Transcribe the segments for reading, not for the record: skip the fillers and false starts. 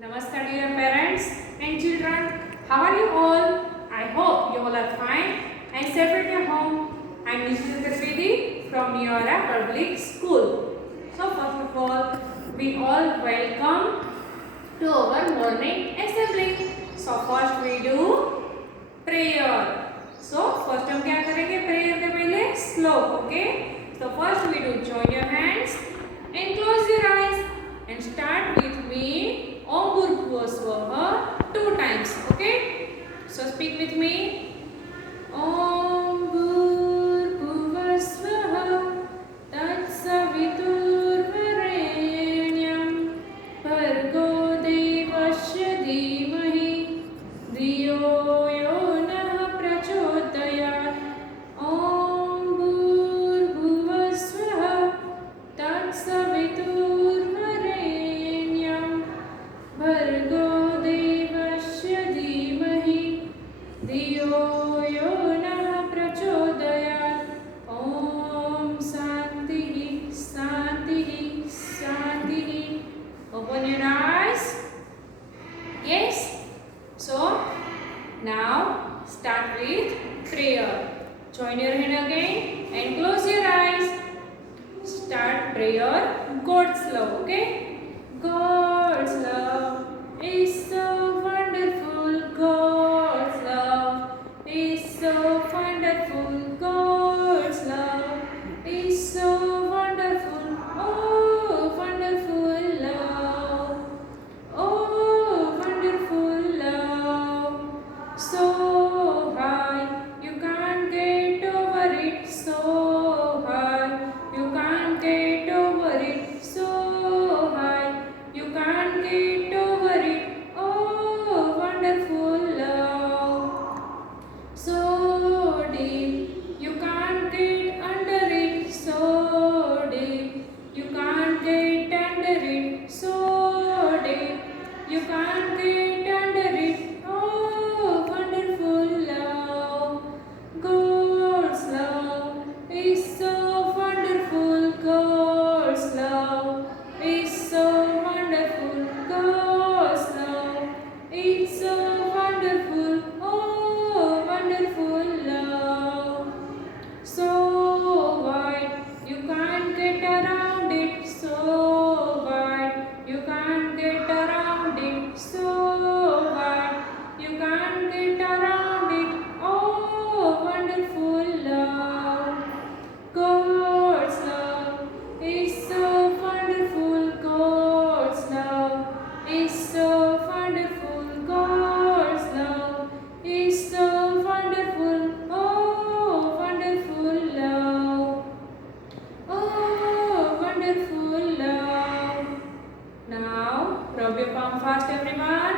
Namaskar dear parents and children. How are you all? I hope you all are fine and safe at your home. I am Neps Lkg Assembly from Neora Public School. So first of all, we all welcome to our morning assembly. So first we do prayer. So first हम क्या करेंगे? Prayer के पहले श्लोक, okay? So first we do join your hands and close your eyes and start with me. Om Bhurbhuvah Swaha 2 times, okay? So speak with me. Om Bhurbhuvah Swaha Tatsaviturvarenyam Bhargo Devasya Dhimahi Dhiyo Yo Nah Prachodayat. Om Bhurbhuvah Swaha Tatsaviturvarenyam Bhargo Devasya Dhimahi Dhiyo Yo Nah Prachodayat. Om Shanti Shanti Shanti. Open your eyes. Yes. So now start with prayer. Join your hand again and close your eyes. Start prayer. God's love, okay? God's love is so wonderful. God's love is so wonderful. God's love is so wonderful. Oh, wonderful love. Oh, wonderful love. So high, you can't get over it. So high, you can't get over it. So high, you can't get over it. Oh, wonderful love. So deep, you can't get under it. So deep, you can't get under it. So deep, you can't get under it. Oh, wonderful love. God's love is so wonderful. God's love is so wonderful. God's love is so wonderful. Oh, wonderful love. So wide, you can't get around it. So wide, you can't get around it. So wide, you can't get around it. Oh, wonderful love. God's love is so wonderful. God's love is so wonderful. God's love is so wonderful. Oh, wonderful love. Oh, wonderful love. Now, rub your palm fast, everyone.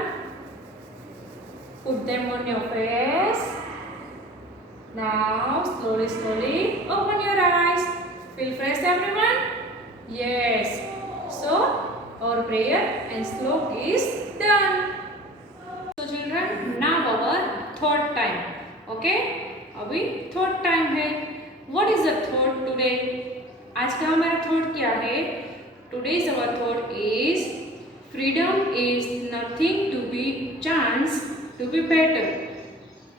Put them on your face. Now, slowly, slowly, open your eyes. Feel fresh, everyone? Yes. So, our prayer and slok is done. So, children, now our thought time. Okay? अभी thought time है. What is the thought today? आज का हमारा thought क्या है? Today's our thought is freedom is nothing to be chance to be better.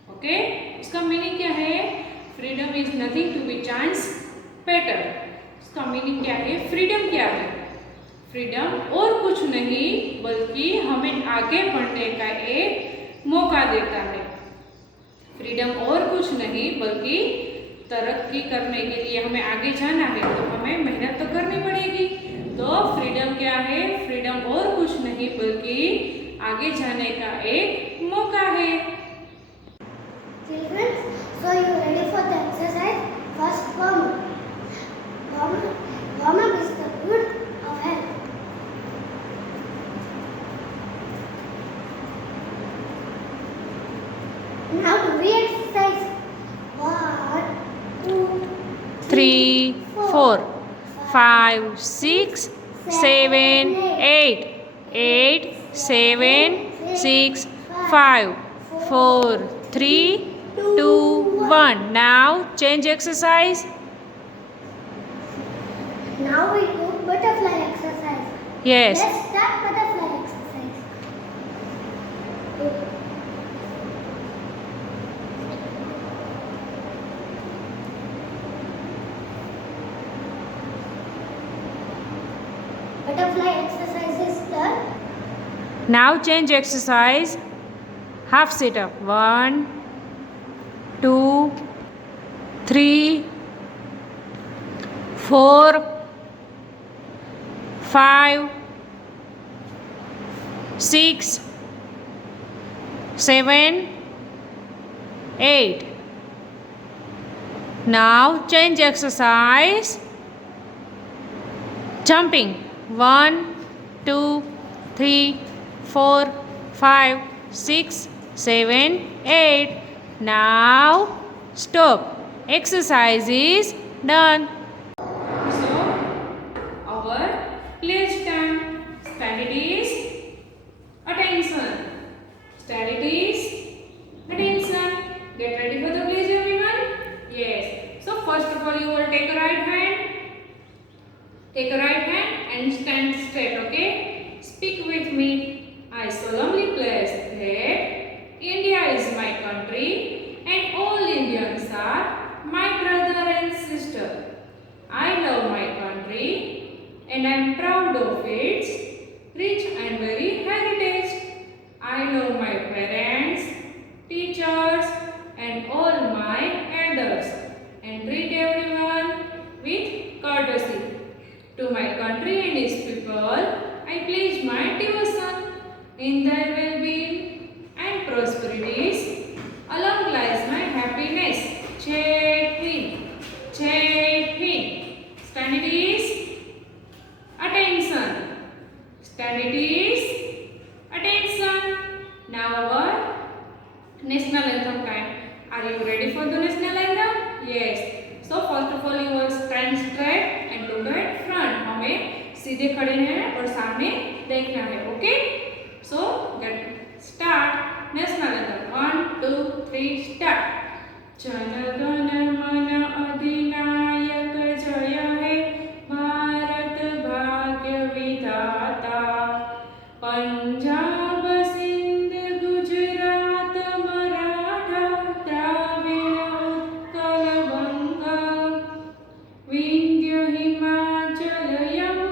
Okay? उसका meaning क्या है? Freedom is nothing to be chance better. उसका मीनिंग क्या है? फ्रीडम क्या है? फ्रीडम और कुछ नहीं बल्कि हमें आगे बढ़ने का एक मौका देता है. फ्रीडम और कुछ नहीं बल्कि तरक्की करने के लिए हमें आगे जाना है तो हमें मेहनत तो करनी पड़ेगी. तो फ्रीडम क्या है? फ्रीडम और कुछ नहीं बल्कि आगे जाने का एक मौका है. Children, so you ready for the exercise? First, warm up. Warm up is the good of health. Now we exercise. 1, 2, 3, 4, 5, 6, 7, 8. 8, 7, 6, 5, 4, 3, 2, 1. Now change exercise. Now we do butterfly exercise. Yes. Let's start butterfly exercise. butterfly exercise is done. Now change exercise. Half sit up. 1, 2, 3, 4, 5, 6, 7, 8. Now change exercise. Jumping. 1, 2, 3, 4, 5, 6, 7, 8. Now stop. Exercise is done. So our pledge time. Stand it is attention. Stand it is attention. Get ready for the pledge, everyone. Yes. So first of all, you will take a right hand. Take a right hand and stand straight, okay? Speak with me. I solemnly pledge that India is my country and all Indians are my brother and sister. I love my country and I am proud of its rich and varied heritage. I love my parents, teachers and all my elders and treat everyone with courtesy. To my country and its people, I pledge my devotion in their well-being and prosperities. Along lies my happiness. Jai Hind. Jai Hind. Stand it is attention. Stand it is attention. Now our national anthem time. Are you ready for the national anthem? Yes. So first of all you will stand straight and look at front. हमें सीधे खड़े हैं और सामने देखना है. Okay? So get start. National anthem. 1, 2, 3, start. Jana Gana मन अधिनायक जय हे भारत भाग्य विधाता. पंजाब सिंध गुजरात मराठा द्राविड़ उत्कल बंग विंध्य हिमाचल यमुना